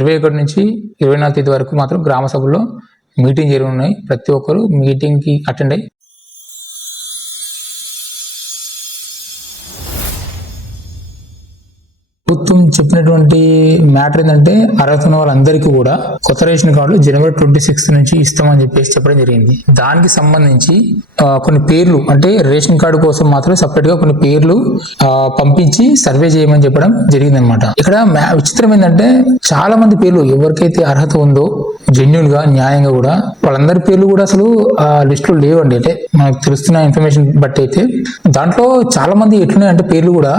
21 నుంచి 24 తేదీ వరకు మాత్రం గ్రామ సభలో మీటింగ్ జరుగుతున్నాయి. ప్రతి ఒక్కరు మీటింగ్కి అటెండ్ అయ్యి ప్రభుత్వం చెప్పినటువంటి మ్యాటర్ ఏంటంటే అర్హత ఉన్న వాళ్ళందరికీ కూడా కొత్త రేషన్ కార్డులు జనవరి 26 నుంచి ఇస్తామని చెప్పేసి చెప్పడం జరిగింది. దానికి సంబంధించి కొన్ని పేర్లు అంటే రేషన్ కార్డు కోసం మాత్రం సపరేట్ గా కొన్ని పేర్లు పంపించి సర్వే చేయమని చెప్పడం జరిగింది అనమాట. ఇక్కడ విచిత్రం ఏంటంటే చాలా మంది పేర్లు ఎవరికైతే అర్హత ఉందో జెన్యున్ గా న్యాయంగా కూడా వాళ్ళందరి పేర్లు కూడా అసలు లిస్ట్ లో లేవండి. అంటే మనకు తెలుస్తున్న ఇన్ఫర్మేషన్ బట్టి అయితే దాంట్లో చాలా మంది ఎట్లున్నాయంటే పేర్లు కూడా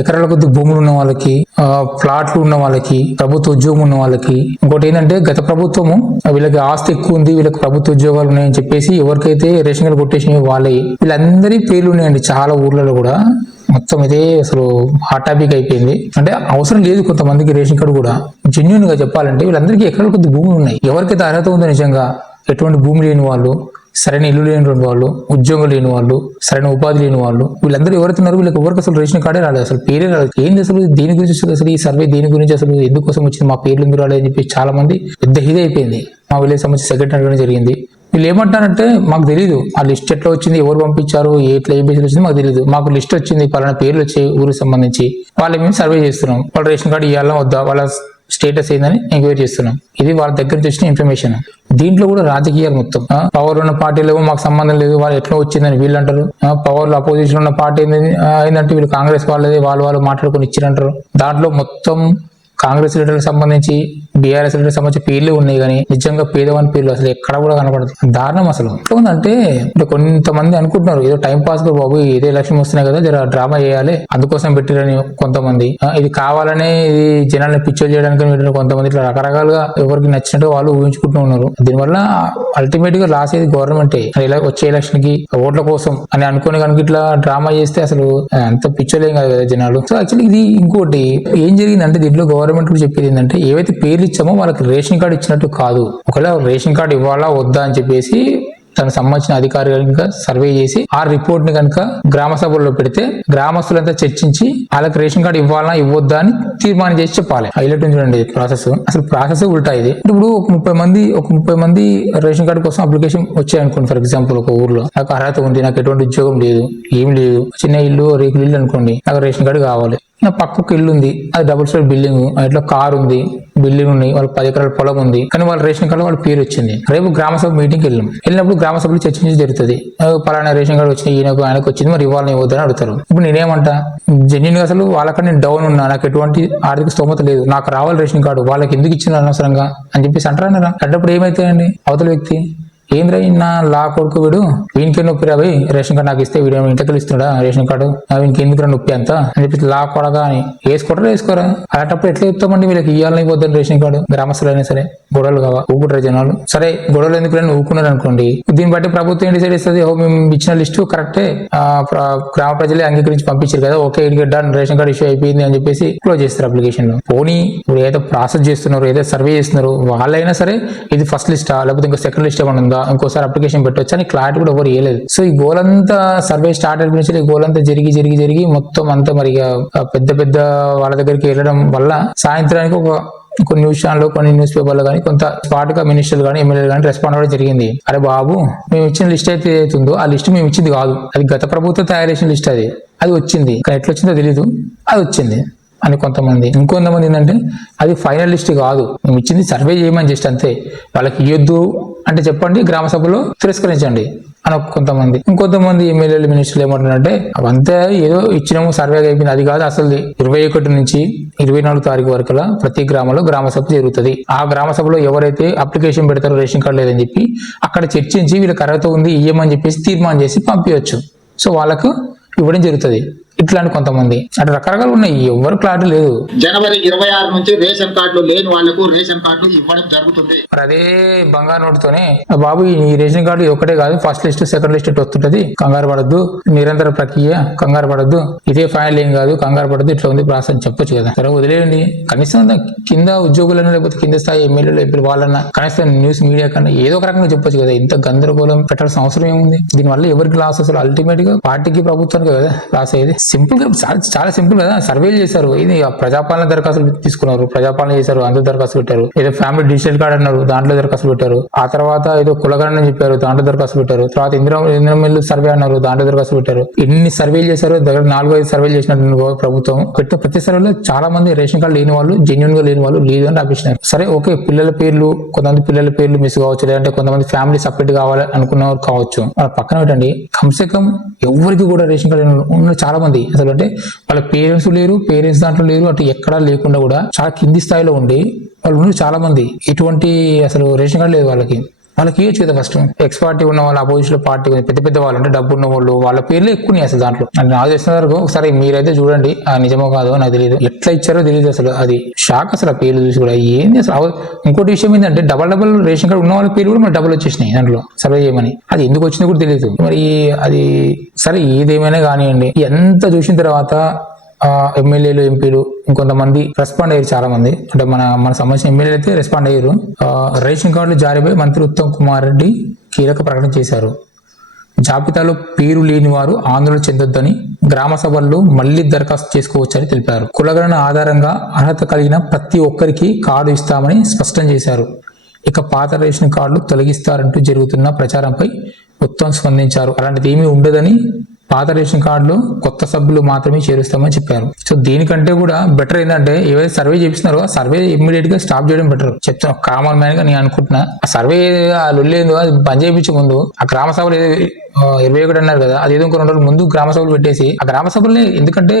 ఎకరాల కొద్ది భూములు ఉన్న వాళ్ళకి, ప్లాట్లు ఉన్న వాళ్ళకి, ప్రభుత్వ ఉద్యోగం ఉన్న వాళ్ళకి, ఇంకోటి ఏంటంటే గత ప్రభుత్వము వీళ్ళకి ఆస్తి ఎక్కువ ఉంది, వీళ్ళకి ప్రభుత్వ ఉద్యోగాలు ఉన్నాయని చెప్పేసి ఎవరికైతే రేషన్ కార్డు కొట్టేసినాయో వాళ్ళే వీళ్ళందరి పేర్లు ఉన్నాయండి. చాలా ఊర్లలో కూడా మొత్తం ఇదే అసలు హాట్ టాపిక్ అయిపోయింది. అంటే అవసరం లేదు కొంతమందికి రేషన్ కార్డు కూడా. జెన్యున్ గా చెప్పాలంటే వీళ్ళందరికీ ఎకరాల కొద్ది భూములు ఉన్నాయి. ఎవరికైతే అర్హత ఉందో నిజంగా ఎటువంటి భూమి లేని వాళ్ళు, సరైన ఇల్లు లేని వాళ్ళు, ఉద్యోగం లేని వాళ్ళు, సరైన ఉపాధి లేని వాళ్ళు, వీళ్ళందరూ ఎవరుతున్నారు వీళ్ళకి ఎవరికి అసలు రేషన్ కార్డే రాలేదు, అసలు పేరే రాలేదు. ఏంది అసలు దేని గురించి అసలు ఈ సర్వే దేని గురించి అసలు ఎందుకోసం వచ్చింది, మా పేర్లు ఎందుకు రాలేదు అని చెప్పి చాలా మంది పెద్ద హిదే అయిపోయింది. మా విలేజ్ సంబంధించి సెక్రటరీ అడగడం జరిగింది. వీళ్ళు ఏమంటారంటే మాకు తెలియదు ఆ లిస్ట్ ఎట్లా వచ్చింది, ఎవరు పంపించారు, ఎట్లా ఏ బేసిస్ వచ్చింది మాకు తెలియదు, మాకు లిస్ట్ వచ్చింది పలానా పేర్లు వచ్చాయి ఊరికి సంబంధించి, వాళ్ళు మేము సర్వే చేస్తున్నాం, వాళ్ళ రేషన్ కార్డు ఇవ్వాలా వద్దా, వాళ్ళ స్టేటస్ ఏందని ఎంక్వైరీ చేస్తున్నాం. ఇది వాళ్ళ దగ్గర నుంచి వచ్చిన ఇన్ఫర్మేషన్. దీంట్లో కూడా రాజకీయాలు మొత్తం. పవర్ ఉన్న పార్టీలు మాకు సంబంధం లేదు, వాళ్ళు ఎట్లా వచ్చిందని వీళ్ళు అంటారు. పవర్ అపోజిషన్ ఉన్న పార్టీ ఏంటంటే వీళ్ళు కాంగ్రెస్ వాళ్ళది, వాళ్ళు మాట్లాడుకొని ఇచ్చిరంటారు. దాంట్లో మొత్తం కాంగ్రెస్ లీడర్లకు సంబంధించి, బీఆర్ఎస్ లీడర్కి సంబంధించి పేర్లు ఉన్నాయి కానీ నిజంగా పేదవాని పేర్లు అసలు ఎక్కడ కూడా కనపడదు. దారుణం అసలు. అంటే కొంతమంది అనుకుంటున్నారు ఏదో టైం పాస్ గా బాబు ఇదే ఎలక్షన్ వస్తున్నాయి కదా జర డ్రామా చేయాలి అందుకోసం పెట్టిరని కొంతమంది, ఇది కావాలనే ఇది జనాల్ని పిక్చర్ చేయడానికి పెట్టిన కొంతమంది, ఇట్లా రకరకాలుగా ఎవరికి నచ్చినట్టు వాళ్ళు ఊహించుకుంటూ ఉన్నారు. దీనివల్ల అల్టిమేట్ గా లాస్ అయ్యేది గవర్నమెంటే. వచ్చే ఎలక్షన్ కి ఓట్ల కోసం అని అనుకుని కనుక ఇట్లా డ్రామా చేస్తే అసలు అంత పిక్చర్ ఏం కాదు కదా జనాలు. సో యాక్చువల్లీ ఇది ఇంకోటి ఏం జరిగిందంటే దీంట్లో గవర్నమెంట్ కూడా చెప్పేది ఏంటంటే ఏవైతే పేర్లు ఇచ్చామో వాళ్ళకి రేషన్ కార్డు ఇచ్చినట్టు కాదు. ఒకవేళ రేషన్ కార్డు ఇవ్వాలా వద్దా అని చెప్పేసి తనకు సంబంధించిన అధికారులు సర్వే చేసి ఆ రిపోర్ట్ ని కనుక గ్రామ సభల్లో పెడితే గ్రామస్తులంతా చర్చించి వాళ్ళకి రేషన్ కార్డు ఇవ్వాలా ఇవ్వద్దా అని తీర్మానం చేసి చెప్పాలి. హైలైట్ చూడండి ప్రాసెస్. అసలు ప్రాసెస్ ఉల్టా ఇది. ఇప్పుడు ఒక 30 మంది రేషన్ కార్డు కోసం అప్లికేషన్ వచ్చాయి అనుకోండి. ఫర్ ఎగ్జాంపుల్ ఒక ఊర్లో నాకు అర్హత ఉంది, నాకు ఎటువంటి ఉద్యోగం లేదు, ఏం లేదు, చిన్న ఇల్లు రేకులు ఇల్లు అనుకోండి, నాకు రేషన్ కార్డు కావాలి. నా పక్కకు ఇల్లు ఉంది, అది డబుల్ స్టోరీ బిల్డింగ్, ఇట్లా కార్ ఉంది, బిల్డింగ్ ఉన్నాయి, వాళ్ళకి 10 ఎకరాల పొలం ఉంది, కానీ వాళ్ళ రేషన్ కార్డు వాళ్ళ పేరు వచ్చింది. రేపు గ్రామ సభ మీటింగ్కి వెళ్ళినప్పుడు గ్రామ సభలో చర్చించి జరుగుతుంది. పలానా రేషన్ కార్డు వచ్చింది, ఆయనకు వచ్చింది, మరి ఇవ్వాలని ఇవ్వద్దని అడుగుతారు. ఇప్పుడు నేనేమంటా జెన్యున్ గా అసలు వాళ్ళకన్నా నేను డౌన్ ఉన్నా, నాకు ఎటువంటి ఆర్థిక స్తోమత లేదు, నాకు రావాలి రేషన్ కార్డు, వాళ్ళకి ఎందుకు ఇచ్చిన అనవసరంగా అని చెప్పేసి అంటారా? అన్నప్పుడు ఏమైతాయండి అవతల వ్యక్తి ఏంద్రా నా లా కొడుకు వీడు, వీనికి నొప్పి రా భయ్ రేషన్ కార్డు నాకు ఇస్తే వీడు ఇంటికి ఇస్తున్నాడా రేషన్ కార్డు, వీనికి ఎందుకు నొప్పి అంతా అని చెప్పి లా కొడగా అని వేసుకోరా. అలాంటప్పుడు ఎట్లా చెప్తామండి వీళ్ళకి ఇవ్వాలని పోద్దని రేషన్ కార్డు. గ్రామస్తులైనా సరే గొడవలు కావా ఊపుకుంటారు జనాలు. సరే గొడవలు ఎందుకు ఊకున్నారు అనుకోండి, దీన్ని బట్టి ప్రభుత్వం ఏం డిసైడ్ చేస్తుంది, మేము ఇచ్చిన లిస్టు కరెక్టే, గ్రామ ప్రజలే అంగీకరించి పంపించారు కదా, ఓకే ఇది డన్ రేషన్ కార్డు ఇష్యూ అయిపోయింది అని చెప్పేసి క్లోజ్ చేస్తారు అప్లికేషన్. పోనీ ఇప్పుడు ఏదో ప్రాసెస్ చేస్తున్నారు, ఏదో సర్వే చేస్తున్నారు, వాళ్ళైనా సరే ఇది ఫస్ట్ లిస్టా లేకపోతే ఇంకా సెకండ్ లిస్ట్ ఏమైనా ఉందా, ఇంకోసారి అప్లికేషన్ పెట్టవచ్చు అని క్లారిటీ కూడా ఎవరు ఇవ్వలేదు. సో ఈ గోలంతా సర్వే స్టార్ట్ అయిన ఈ గోలంతా జరిగి మొత్తం అంతా మరి పెద్ద వాళ్ళ దగ్గరికి వెళ్ళడం వల్ల సాయంత్రానికి కొన్ని న్యూస్ ఛానల్ కొన్ని న్యూస్ పేపర్లు కానీ కొంత స్పాట్ గా మినిస్టర్లు కానీ ఎమ్మెల్యేలు కానీ రెస్పాండ్ అవ్వడం జరిగింది. అరే బాబు మేము ఇచ్చిన లిస్ట్ అయితే ఏదైతుందో ఆ లిస్ట్ మేము ఇచ్చింది కాదు, అది గత ప్రభుత్వం తయారు చేసిన లిస్ట్, అది వచ్చింది, కానీ ఎట్లా వచ్చిందో తెలీదు, అది వచ్చింది అని కొంతమంది. ఇంకొంతమంది ఏంటంటే అది ఫైనల్ లిస్ట్ కాదు, మేము ఇచ్చింది సర్వే చేయమని జస్ట్ అంతే, వాళ్ళకి ఇవ్వద్దు అంటే చెప్పండి గ్రామ సభలో తిరస్కరించండి అని కొంతమంది. ఇంకొంతమంది ఎమ్మెల్యేలు మినిస్టర్లు ఏమంటారంటే అవంతా ఏదో ఇచ్చినాము సర్వే అయిపోయింది, అది కాదు, అసలు 21 నుంచి 24 తారీఖు వరకు ప్రతి గ్రామంలో గ్రామ సభ జరుగుతుంది. ఆ గ్రామ సభలో ఎవరైతే అప్లికేషన్ పెడతారో రేషన్ కార్డు లేదని చెప్పి అక్కడ చర్చించి వీళ్ళకి అర్హత ఉంది ఇయ్యమని చెప్పేసి తీర్మానం చేసి పంపించవచ్చు. సో వాళ్ళకు ఇవ్వడం జరుగుతుంది. ఇట్లాంటి కొంతమంది అంటే రకరకాలు ఉన్నాయి, ఎవరు క్లారిటీ లేదు. జనవరి 26 నుంచి రేషన్ కార్డులు లేని వాళ్లకు రేషన్ కార్డులు ఇవ్వడం జరుగుతుంది. అదే బంగారు నోటుతోనే బాబు ఈ రేషన్ కార్డు ఒకటే కాదు, ఫస్ట్ లిస్ట్ సెకండ్ లిస్ట్ వస్తుంటది, కంగారు పడద్దు, నిరంతర ప్రక్రియ, కంగారు పడద్దు, ఇదే ఫైనల్ ఏం కాదు, కంగారు పడద్దు, ఇట్లా ఉంది ప్రాసెస్ చెప్పొచ్చు కదా. సరే వదిలేయండి, కనీసం కింద ఉద్యోగులన్నా లేకపోతే కింద స్థాయి ఎమ్మెల్యేలు ఇప్పుడు వాళ్ళన్నా కనీసం న్యూస్ మీడియా కన్నా ఏదో ఒక రకంగా చెప్పొచ్చు కదా. ఇంత గందరగోళం పెట్టాల్సిన అవసరం ఏముంది? దీనివల్ల ఎవరికి లాస్? అసలు అల్టిమేట్ గా పార్టీకి ప్రభుత్వానికి కదా లాస్ అయ్యేది. సింపుల్ గా చాలా సింపుల్ కదా, సర్వేలు చేశారు. ఇది ప్రజాపాలన దరఖాస్తులు తీసుకున్నారు, ప్రజాపాలన చేశారు, అందరూ దరఖాస్తు పెట్టారు. ఏదో ఫ్యామిలీ డిజిటల్ కార్డ్ అన్నారు, దాంట్లో దరఖాస్తు పెట్టారు. ఆ తర్వాత ఏదో కులగణన చెప్పారు, దాంట్లో దరఖాస్తు పెట్టారు. తర్వాత ఇంద్రమిల్లు సర్వే అన్నారు, దాంట్లో దరఖాస్తు పెట్టారు. ఎన్ని సర్వేలు చేశారు, దగ్గర 4-5 సర్వేలు చేసినట్టు ప్రభుత్వం పెట్టిన ప్రతి సర్వేలో చాలా మంది రేషన్ కార్డు లేని వాళ్ళు, జెన్యున్ గా లేని వాళ్ళు లేదు అని రాపించినారు. సరే ఓకే, పిల్లల పేర్లు, కొంతమంది పిల్లల పేర్లు మిస్ కావచ్చు, లేదంటే కొంతమంది ఫ్యామిలీ సపరేట్ కావాలి అనుకున్నవారు కావచ్చు. వాళ్ళ పక్కన పెట్టండి, కమ్సే కమ్ ఎవరికి కూడా రేషన్ కార్డు ఉన్న చాలా మంది అసలు అంటే వాళ్ళ పేరెంట్స్ లేరు, పేరెంట్స్ దాంట్లో లేరు, అటు ఎక్కడా లేకుండా కూడా చాలా కింది స్థాయిలో ఉండి వాళ్ళు ఉన్నారు చాలా మంది. ఇటువంటి అసలు రేషన్ కార్డు లేదు వాళ్ళకి ఇవ్వచ్చు కదా. ఫస్ట్ ఎక్స్ పార్టీ ఉన్న వాళ్ళు, అపోజిషన్ పార్టీ పెద్ద పెద్ద వాళ్ళు అంటే డబ్బు ఉన్న వాళ్ళు, వాళ్ళ పేర్లు ఎక్కువ అసలు దాంట్లో. అంటే నాకు తెలిసిన వరకు ఒకసారి మీరైతే చూడండి, నిజమో కాదో నాకు తెలియదు, ఎట్లా ఇచ్చారో తెలియదు అసలు. అది షాక్ అసలు ఆ పేర్లు చూసి కూడా. ఏంది అసలు. ఇంకోటి విషయం ఏంటంటే డబల్ రేషన్ కార్డు ఉన్న వాళ్ళ పేరు కూడా మరి డబల్ వచ్చేసినాయి దాంట్లో సర్వే చేయమని. అది ఎందుకు వచ్చిందో కూడా తెలియదు మరి. అది సరే ఏదేమైనా కానివ్వండి, ఎంత చూసిన తర్వాత ఎమ్మెల్యేలు, ఎంపీలు, ఇంకొంతమంది రెస్పాండ్ అయ్యారు చాలా మంది. అంటే మన సంబంధించిన ఎమ్మెల్యేలు అయితే రెస్పాండ్ అయ్యారు. రేషన్ కార్డులు జారీపై మంత్రి ఉత్తమ్ కుమార్ రెడ్డి కీలక ప్రకటన చేశారు. జాబితాలో పేరు లేని వారు ఆందోళన చెందొద్దని, గ్రామ సభల్లో మళ్లీ దరఖాస్తు చేసుకోవచ్చని తెలిపారు. కులగణన ఆధారంగా అర్హత కలిగిన ప్రతి ఒక్కరికి కార్డు ఇస్తామని స్పష్టం చేశారు. ఇక పాత రేషన్ కార్డులు తొలగిస్తారంటూ జరుగుతున్న ప్రచారంపై ఉత్తమ్ స్పందించారు. అలాంటిది ఏమీ ఉండదని, పాత రేషన్ కార్డులు కొత్త సభ్యులు మాత్రమే చేరుస్తామని చెప్పారు. సో దీనికంటే కూడా బెటర్ ఏంటంటే ఏవైతే సర్వే చేపిస్తున్నారో ఆ సర్వే ఇమ్మీడియట్ గా స్టాప్ చేయడం బెటర్. చెప్తున్నా, కామన్ మ్యాన్ గా నేను అనుకుంటున్నా. ఆ సర్వే లొల్లేందో అది బంద్ చేయించే ముందు ఆ గ్రామ సభలు 21 అన్నారు కదా, అదేదో ఇంకో 2 రోజుల ముందు గ్రామ సభలు పెట్టేసి ఆ గ్రామ సభల్ని, ఎందుకంటే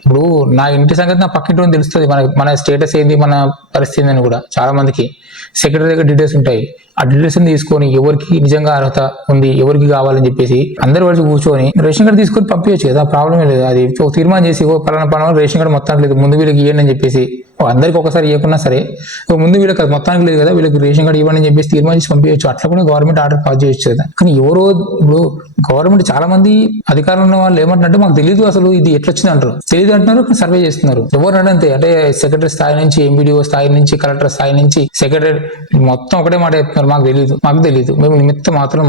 ఇప్పుడు నా ఇంటి సంగతి నా పక్కింటి తెలుస్తుంది, మన స్టేటస్ ఏంది, మన పరిస్థితి ఏందని కూడా చాలా మందికి సెక్రటరీ దగ్గర డీటెయిల్స్ ఉంటాయి. ఆ డీటెయిల్స్ తీసుకొని ఎవరికి నిజంగా అర్హత ఉంది, ఎవరికి కావాలని చెప్పేసి అందరు కలిసి కూర్చొని రేషన్ కార్డు తీసుకొని పంపించచ్చు కదా, ప్రాబ్లమే లేదు. అది తీర్మానం చేసి పలానా రేషన్ కార్డు మొత్తానికి లేదు, ముందు వీళ్ళకి ఇవ్వండి అని చెప్పేసి, అందరికి ఒకసారి ఇవ్వకున్నా సరే ముందు వీళ్ళకి మొత్తానికి లేదు కదా, వీళ్ళకి రేషన్ కార్డు ఇవ్వండి అని చెప్పేసి తీర్మానం చేసి పంపించచ్చు. అట్లా కూడా గవర్నమెంట్ ఆర్డర్ పాస్ చేయొచ్చు కదా. కానీ ఎవరో ఇప్పుడు గవర్నమెంట్ చాలా మంది అధికారులు ఉన్న వాళ్ళు ఏమంటారంటే మాకు తెలియదు అసలు ఇది ఎట్లా వచ్చింది అంటారు, తెలియదు అంటున్నారు, సర్వే చేస్తున్నారు. ఎవరు అంతే, అంటే సెక్రటరీ స్థాయి నుంచి, ఎంపీడీఓ స్థాయి నుంచి, కలెక్టర్ స్థాయి నుంచి, సెక్రటరీ మొత్తం ఒకటే మాట చెప్తున్నారు, మాకు తెలియదు, మేము నిమిత్తం మాత్రమే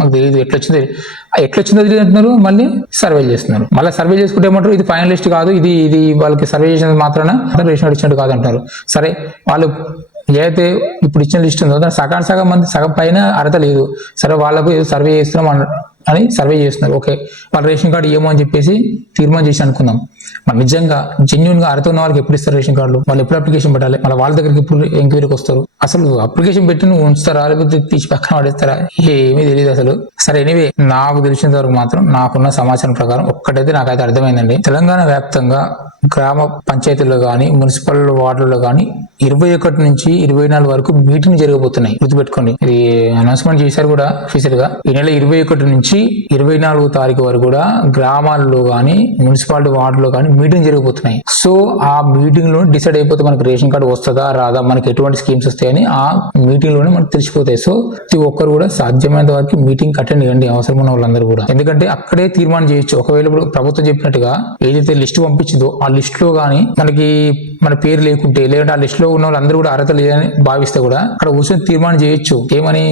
మాకు తెలియదు, ఎట్లొచ్చిందో తెలియదు అంటున్నారు. మళ్ళీ సర్వేలు చేస్తున్నారు. మళ్ళీ సర్వే చేసుకుంటే ఏమంటారు, ఇది ఫైనల్ లిస్ట్ కాదు, ఇది వాళ్ళకి సర్వే చేసినందుకు మాత్రాన రేషన్ కార్డు ఇచ్చినట్టు కాదు అంటారు. సరే, వాళ్ళు ఏదైతే ఇప్పుడు ఇచ్చిన లిస్ట్ ఉందో దాని సగం మంది, సగం పైన అర్హత లేదు. సరే, వాళ్ళకు సర్వే చేస్తున్నాం అని సర్వే చేస్తున్నారు. ఓకే, వాళ్ళ రేషన్ కార్డు ఏమో అని చెప్పేసి తీర్మానం చేసి అనుకుందాం. మరి నిజంగా జెన్యున్ గా అర్హత ఉన్న వాళ్ళకి ఎప్పుడు ఇస్తారు రేషన్ కార్డులు? వాళ్ళు ఎప్పుడు అప్లికేషన్ పెట్టాలి? మళ్ళీ వాళ్ళ దగ్గరికి ఎప్పుడు ఎంక్వైరీకి వస్తారు? అసలు అప్లికేషన్ పెట్టి నువ్వు ఉంచుతారా, లేకపోతే తీసి పక్కన పడేస్తారా? ఏమీ తెలియదు అసలు. సరే, ఎనీవే, నాకు తెలిసినంత వరకు మాత్రం నాకున్న సమాచారం ప్రకారం ఒక్కటైతే నాకైతే అర్థమైందండి. తెలంగాణ వ్యాప్తంగా గ్రామ పంచాయతీల్లో కానీ, మున్సిపల్ వార్డులలో కానీ 21 నుంచి 24 వరకు మీటింగ్ జరగబోతున్నాయి. గుర్తుపెట్టుకోండి, ఇది అనౌన్స్మెంట్ చేశారు కూడా అఫీషియల్ గా. ఈ నెల 21 నుంచి 24 తారీఖు వరకు కూడా గ్రామాల్లో కానీ, మున్సిపాలిటీ వార్డులో కానీ మీటింగ్ జరగబోతున్నాయి. సో ఆ మీటింగ్ లో డిసైడ్ అయిపోతే మనకి రేషన్ కార్డు వస్తుందా రాదా, మనకి ఎటువంటి స్కీమ్స్ వస్తాయని ఆ మీటింగ్ లోనే మనకు తెలిసిపోతాయి. సో ప్రతి ఒక్కరు కూడా సాధ్యమైనంత వరకు మీటింగ్ అటెండ్ చేయండి, అవసరం ఉన్న వాళ్ళందరూ కూడా. ఎందుకంటే అక్కడే తీర్మానం చేయొచ్చు. ఒకవేళ ఇప్పుడు ప్రభుత్వం చెప్పినట్టుగా ఏదైతే లిస్ట్ పంపించిందో ఆ లిస్ట్ లో గానీ మన పేరు లేకుంటే, లేదంటే ఆ లిస్ట్ లో ఉన్న వాళ్ళందరూ కూడా అర్హత లేదని భావిస్తే కూడా అక్కడ కూర్చొని తీర్మానం చేయొచ్చు. ఏమని,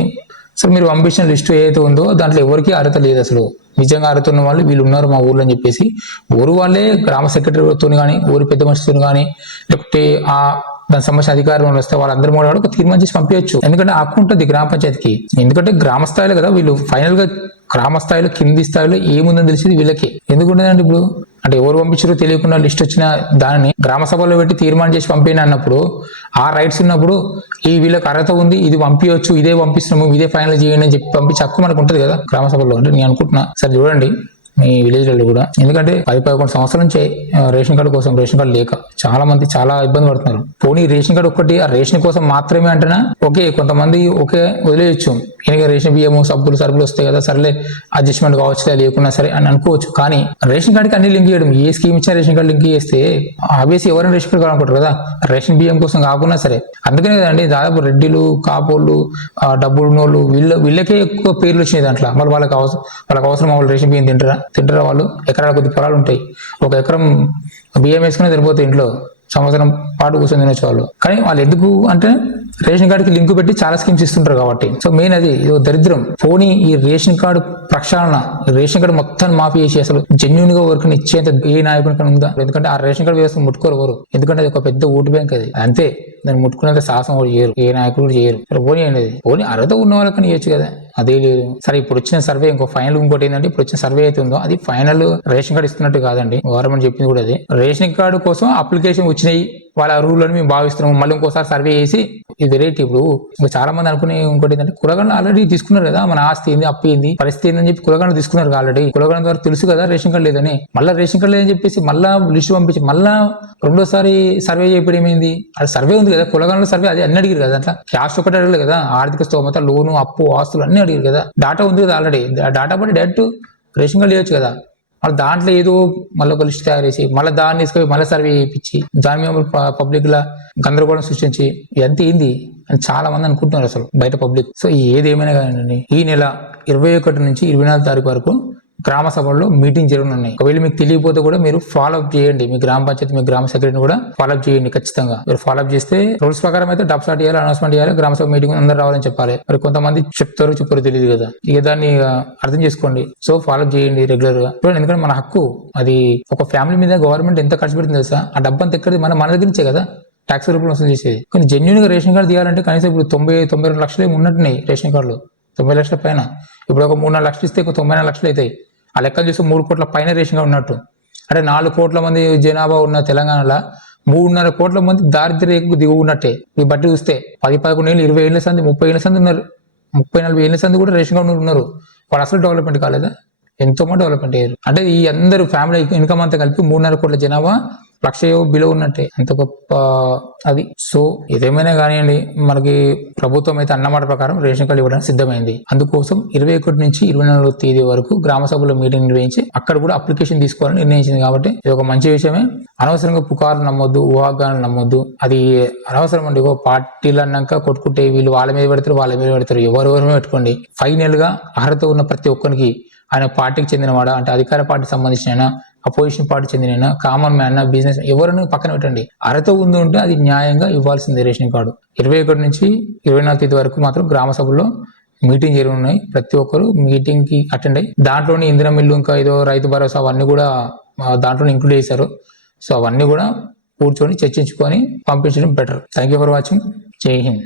అసలు మీరు పంపించిన లిస్టు ఏదైతే ఉందో దాంట్లో ఎవరికి అర్హత లేదు, అసలు నిజంగా అర్హత ఉన్న వాళ్ళు వీళ్ళు ఉన్నారు మా ఊర్లో అని చెప్పేసి ఊరు వాళ్ళే గ్రామ సెక్రటరీతో కానీ, ఊరి పెద్ద మనిషితో కానీ, లేకపోతే దానికి సంబంధించిన అధికారులు వస్తే వాళ్ళందరూ కూడా ఒక తీర్మానం చేసి పంపించచ్చు. ఎందుకంటే హక్కు ఉంటుంది గ్రామ పంచాయతీకి. ఎందుకంటే గ్రామ స్థాయిలో కదా వీళ్ళు ఫైనల్ గా, గ్రామ స్థాయిలో కింది స్థాయిలో ఏముందని తెలిసేది వీళ్ళకి. ఎందుకుంటుందండి ఇప్పుడు, అంటే ఎవరు పంపించారో తెలియకుండా లిస్ట్ వచ్చిన దానిని గ్రామ సభలో పెట్టి తీర్మానం చేసి పంపిన అన్నప్పుడు, ఆ రైట్స్ ఉన్నప్పుడు వీళ్ళకి అర్హత ఉంది, ఇది పంపించవచ్చు, ఇదే పంపిస్తున్నాము, ఇదే ఫైనల్ చేయండి అని చెప్పి పంపించే హక్కు మనకు ఉంటుంది కదా గ్రామ సభలో. అంటే నేను అనుకుంటున్నా. సరే చూడండి మీ విలేజ్లలో కూడా, ఎందుకంటే 10-11 సంవత్సరాల నుంచి రేషన్ కార్డు కోసం, రేషన్ కార్డు లేక చాలా మంది చాలా ఇబ్బంది పడుతున్నారు. పోనీ రేషన్ కార్డు ఒక్కటి ఆ రేషన్ కోసం మాత్రమే అంటేనా ఓకే, కొంతమంది ఓకే వదిలేయచ్చు, ఎందుకంటే రేషన్ బియ్యము సరుకులు వస్తాయి కదా, సర్లే అడ్జస్ట్మెంట్ కావచ్చు లేకున్నా సరే అని అనుకోవచ్చు. కానీ రేషన్ కార్డుకి అన్ని లింక్ చేయడం, ఏ స్కీమ్ ఇచ్చినా రేషన్ కార్డు లింక్ చేస్తే ఆబ్వియస్లీ ఎవరైనా రేషన్ కార్డు కావాలనుకుంటారు కదా, రేషన్ బియ్యం కోసం కాకుండా సరే. అందుకనే కదండి దాదాపు రెడ్డిలు, కాపోళ్ళు, డబ్బులు ఉన్నోళ్ళు వీళ్ళకే ఎక్కువ పేర్లు వచ్చినాయి దాంట్లో. మరి వాళ్ళకి అవసరం వాళ్ళు రేషన్ బియ్యం తింటారా వాళ్ళు? ఎకరాల కొద్ది పొలాలు ఉంటాయి, 1 ఎకరం బియ్యం వేసుకునే సరిపోతాయి, ఇంట్లో సంవత్సరం పాటు కూర్చొని తినొచ్చు వాళ్ళు. కానీ వాళ్ళు ఎందుకు అంటే రేషన్ కార్డుకి లింక్ పెట్టి చాలా స్కీమ్స్ ఇస్తుంటారు కాబట్టి. సో మెయిన్ అది ఇదో దరిద్రం. పోనీ ఈ రేషన్ కార్డు ప్రక్షాళన, రేషన్ కార్డు మొత్తం మాఫీ చేసి అసలు జెన్యున్ గా వర్క్ ఇచ్చేంత ఏ నాయకునికి ఉందా? ఎందుకంటే ఆ రేషన్ కార్డు వ్యవస్థ ముట్టుకోరు ఎవరు, ఎందుకంటే అది ఒక పెద్ద ఓటు బ్యాంక్. అది అంతే, దాన్ని ముట్టుకునేంత సాహసం కూడా చేయరు, ఏ నాయకులు కూడా చేయరు. పోనీ అండి, అది పోనీ అర్హత ఉన్న వాళ్ళకని చేయొచ్చు కదా, అదే లేదు. సరే ఇప్పుడు వచ్చిన సర్వే ఇంకో ఫైనల్ ఇంకోటి ఏంటంటే, ఇప్పుడు వచ్చిన సర్వే అయితే ఉందో అది ఫైనల్ రేషన్ కార్డు ఇస్తున్నట్టు కాదండి. గవర్నమెంట్ చెప్పింది కూడా అదే. రేషన్ కార్డు కోసం అప్లికేషన్ వచ్చినాయి, వాళ్ళ అర్హులను మేము భావిస్తున్నాము, మళ్ళీ ఇంకోసారి సర్వే చేసి ఇది వెరైటీ. ఇప్పుడు ఇంకా చాలా మంది అనుకునే ఇంకోటి ఏంటంటే, కులగండ్లు ఆల్రెడీ తీసుకున్నారు కదా, మన ఆస్తి ఏంది, అప్పు ఏంది, పరిస్థితి ఏందని చెప్పి కులగండ్లు తీసుకున్నారు ఆల్రెడీ. కులగండ్ల ద్వారా తెలుసు కదా రేషన్ కార్డు లేదని, మళ్ళీ రేషన్ కార్డు లేదని చెప్పేసి మళ్ళా లిస్టు పంపించి మళ్ళా రెండోసారి సర్వే చేయడం ఏమైంది? అది సర్వే ఉంది కదా, కులగండ్ల సర్వే అది అన్ని అడిగారు కదా, అట్లా క్యాస్ట్ ఒకటి అడగలేదు కదా, ఆర్థిక స్తోమత, లోను, అప్పు, ఆస్తులు అన్ని అడిగారు కదా. డాటా ఉంది కదా ఆల్రెడీ, డాటా బట్టి డైరెక్ట్ రేషన్ కార్డు చేయొచ్చు కదా. మళ్ళీ దాంట్లో ఏదో మళ్ళీ ఒక లిస్ట్ తయారు చేసి మళ్ళీ దాన్ని తీసుకొని మళ్ళీ సర్వే చేయించి దాని మీద పబ్లిక్ లా గందరగోళం సృష్టించి ఎంత ఏంది అని చాలా మంది అనుకుంటున్నారు అసలు బయట పబ్లిక్. సో ఏదేమైనా కానీ ఈ నెల 21 నుంచి 24 తారీఖు వరకు గ్రామ సభల్లో మీటింగ్ జరగనున్నాయి. ఒకవేళ మీకు తెలియకపోతే కూడా మీరు ఫాలో అప్ చేయండి. మీ గ్రామ పంచాయతీ, మీ గ్రామ సెక్రటరీని కూడా ఫాలో అప్ చేయండి ఖచ్చితంగా. మీరు ఫాలో అప్ చేస్తే రూల్స్ ప్రకారం అయితే డబ్ స్టార్ట్ చేయాలి, అనౌన్స్మెంట్ చేయాలి, గ్రామ సభ మీటింగ్ అందరూ రావాలని చెప్పాలి. మరి కొంతమంది చెప్పారో తెలియదు కదా, ఇక దాన్ని అర్థం చేసుకోండి. సో ఫాలో అప్ చేయండి రెగ్యులర్ గా. ఎందుకంటే మన హక్కు అది. ఒక ఫ్యామిలీ మీద గవర్నమెంట్ ఎంత ఖర్చు పెడుతుంది తెలుసా? ఆ డబ్బంతా ఎక్కడిది? మన దగ్గర నుంచే కదా ట్యాక్స్ రూపంలో వసూలు చేసేది. కానీ జెన్యున్ గా రేషన్ కార్డు తీయాలంటే కనీసం ఇప్పుడు 92 లక్షలు ఉన్నట్టున్నాయి రేషన్ కార్డులు, 90 లక్షల పైన. ఇప్పుడు ఒక 3-4 లక్షలు ఇస్తే 94 లక్షలు అవుతాయి. ఆ లెక్కలు చూస్తే 3 కోట్ల పైన రేషన్ కార్డు ఉన్నట్టు. అంటే 4 కోట్ల మంది జనాభా ఉన్న తెలంగాణలో 3.5 కోట్ల మంది దారిద్ర్య రేఖకు దిగు ఉన్నట్టే. ఈ బట్టి చూస్తే 10-11 ఏళ్ళు, 20 ఏళ్ళ సంది, 30 ఏళ్ళ సంది ఉన్నారు, 30-40 ఏళ్ళ సంది కూడా రేషన్ కార్డు ఉన్నారు. వాళ్ళు అసలు డెవలప్మెంట్ కాలేదా? ఎంతో మంది డెవలప్మెంట్ అయ్యారు. అంటే ఈ అందరూ ఫ్యామిలీ ఇన్కమ్ అంతా కలిపి 3.5 కోట్ల జనాభా 1 లక్ష బిలో ఉన్నట్టే. అంత గొప్ప అది. సో ఏదేమైనా కానివ్వండి, మనకి ప్రభుత్వం అయితే అన్నమాట ప్రకారం రేషన్ కార్డు ఇవ్వడానికి సిద్ధమైంది. అందుకోసం 21 నుంచి 24 తేదీ వరకు గ్రామ సభలో మీటింగ్ నిర్వహించి అక్కడ కూడా అప్లికేషన్ తీసుకోవాలని నిర్ణయించింది. కాబట్టి ఇది ఒక మంచి విషయమే. అనవసరంగా పుకార్లు నమ్మొద్దు, ఊహాగానాలు నమ్మొద్దు. అది అనవసరం అండి. పార్టీలు అన్నాక కొట్టుకుంటే వీళ్ళు వాళ్ళ మీద పెడతారు, ఎవరెవరు పెట్టుకోండి. ఫైనల్ గా అర్హత ఉన్న ప్రతి ఒక్కరికి, ఆయన పార్టీకి చెందినవాడా అంటే అధికార పార్టీకి సంబంధించిన, అపోజిషన్ పార్టీ చెందిన, కామన్ మ్యాన్, బిజినెస్ ఎవరిని పక్కన పెట్టండి. అర్హత ఉంటే అది న్యాయంగా ఇవ్వాల్సిందే రేషన్ కార్డు. 21 నుంచి 24 తేదీ వరకు మాత్రం గ్రామ సభలో మీటింగ్ జరుగుతున్నాయి. ప్రతి ఒక్కరు మీటింగ్ కి అటెండ్ అయ్యి దాంట్లోనే ఇందిరా మిల్లు, ఇంకా ఏదో రైతు భరోసా అవన్నీ కూడా దాంట్లో ఇంక్లూడ్ చేశారు. సో అవన్నీ కూడా కూర్చొని చర్చించుకొని పంపించడం better. Thank you for watching. జై హింద్.